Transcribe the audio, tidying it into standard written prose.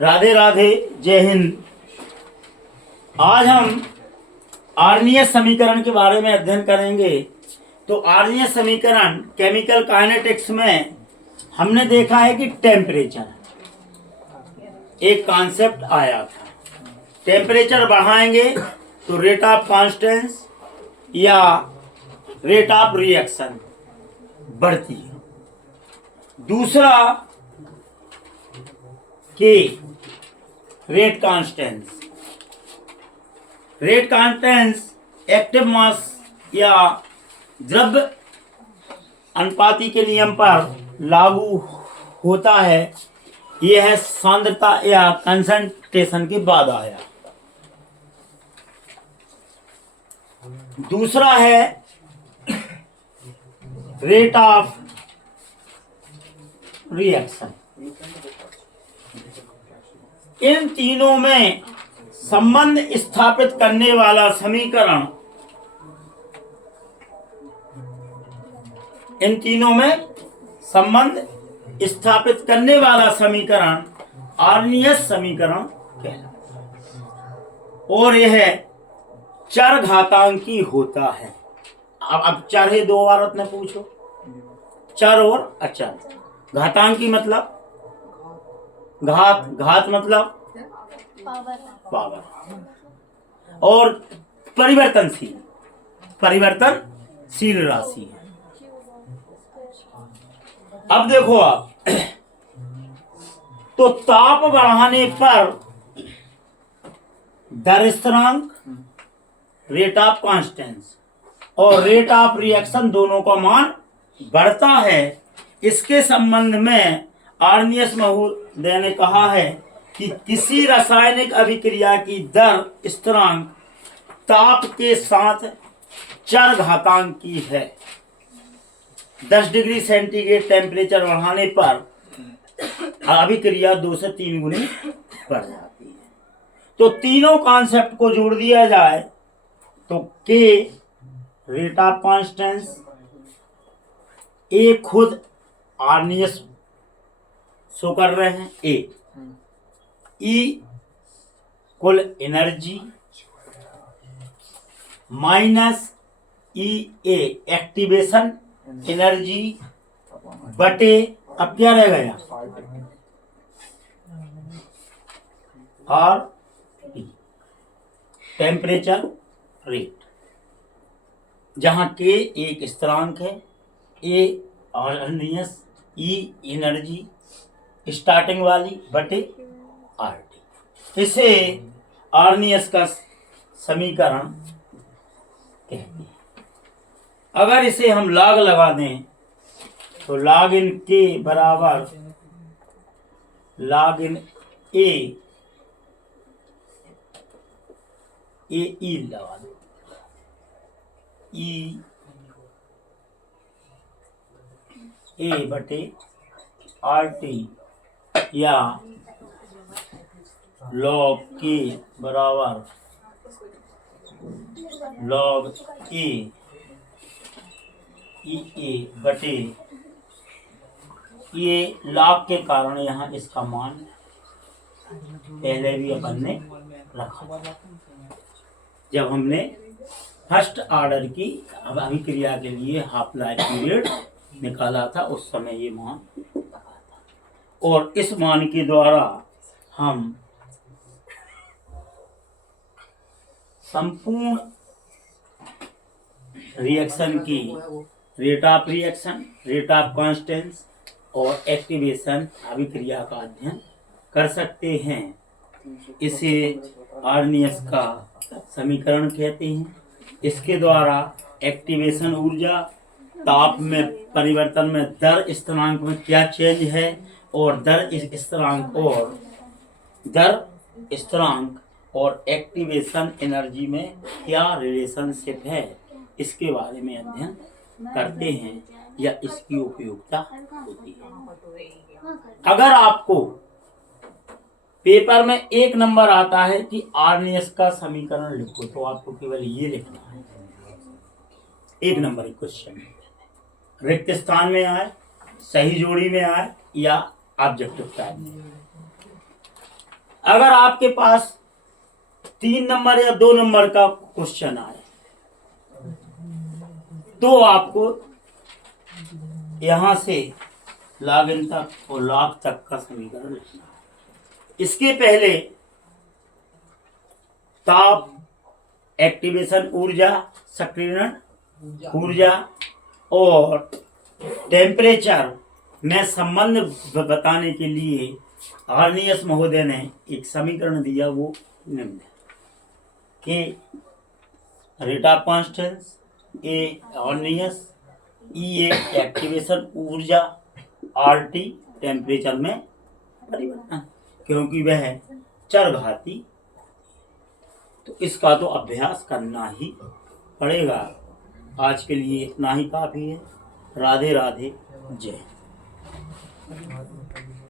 राधे राधे, जय हिंद। आज हम आर्नियस समीकरण के बारे में अध्ययन करेंगे। तो आर्नियस समीकरण केमिकल काइनेटिक्स में हमने देखा है कि टेम्परेचर एक कॉन्सेप्ट आया था। टेम्परेचर बढ़ाएंगे तो रेट ऑफ कॉन्स्टेंस या रेट ऑफ रिएक्शन बढ़ती है। दूसरा के रेट कांस्टेंस एक्टिव मास या द्रव्य अनुपाती के नियम पर लागू होता है। यह है सांद्रता या कंसंट्रेशन के बाद आया। दूसरा है रेट ऑफ रिएक्शन। इन तीनों में संबंध स्थापित करने वाला समीकरण आर्नियस समीकरण कहलाता है और यह चर घातांकी होता है। अब चर है, दो बार अपने पूछो, चर और अचर। घातांकी मतलब घात मतलब पावर और परिवर्तनशील राशि है। अब देखो आप, तो ताप बढ़ाने पर दर स्थिरांक, रेट ऑफ कॉन्स्टेंस और रेट ऑफ रिएक्शन दोनों का मान बढ़ता है। इसके संबंध में आर्नियस महोदय ने कहा है कि किसी रासायनिक अभिक्रिया की दर स्थिरांक ताप के साथ चर घातांकी है। 10 डिग्री सेंटीग्रेड टेम्परेचर बढ़ाने पर अभिक्रिया 2 से 3 गुनी बढ़ जाती है। तो तीनों कॉन्सेप्ट को जोड़ दिया जाए तो के रेट ऑफ कॉन्स्टेंस, ए खुद आर्नियस शो कर रहे हैं, ए ई कुल एनर्जी माइनस ई ए एक्टिवेशन एनर्जी बटे, अब क्या रह गया, और टेम्परेचर रेट, जहां के एक स्थिरांक है, ए आर्नियस, ई एनर्जी स्टार्टिंग वाली बटे आर टी। इसे आर्नियस का समीकरण कहते हैं। अगर इसे हम लॉग लगा दें तो लॉग इन के बराबर लॉग इन ए ई लगा दो, ई ए बटे आर टी या लॉग के बराबर लॉग ए बटे, ये लॉग के कारण यहाँ इसका मान पहले भी अपन ने रखा जब हमने फर्स्ट ऑर्डर की अभिक्रिया के लिए हाफ लाइफ पीरियड निकाला था, उस समय ये मान रखा था। और इस मान के द्वारा हम संपूर्ण रिएक्शन की rate of reaction, rate of Constance और एक्टिवेशन अभिक्रिया का अध्ययन कर सकते हैं। इसे आर्नियस का समीकरण कहते हैं। इसके द्वारा एक्टिवेशन ऊर्जा, ताप में परिवर्तन में दर स्थिरांक में क्या चेंज है और दर स्थिरांक और एक्टिवेशन एनर्जी में क्या रिलेशनशिप है, इसके बारे में अध्ययन करते हैं या इसकी उपयोगिता होती है। अगर आपको पेपर में एक नंबर आता है कि आर्नियस का समीकरण लिखो, तो आपको केवल ये लिखना है, एक नंबर क्वेश्चन। रिक्त स्थान में आए, सही जोड़ी में आए या ऑब्जेक्टिव टाइप में। अगर आपके पास 3 नंबर या 2 नंबर का क्वेश्चन आए तो आपको यहां से log n तक और log तक का समीकरण लिखना है। इसके पहले ताप, एक्टिवेशन ऊर्जा, सक्रियण ऊर्जा और टेम्परेचर में संबंध बताने के लिए आर्नियस महोदय ने एक समीकरण दिया, वो निम्न है कि rate of Constance, A Arrhenius, E activation ऊर्जा, आर टी टेम्परेचर में परिवर्तन, क्योंकि वह चरघाती, तो इसका तो अभ्यास करना ही पड़ेगा। आज के लिए इतना ही काफी है। राधे राधे, जय।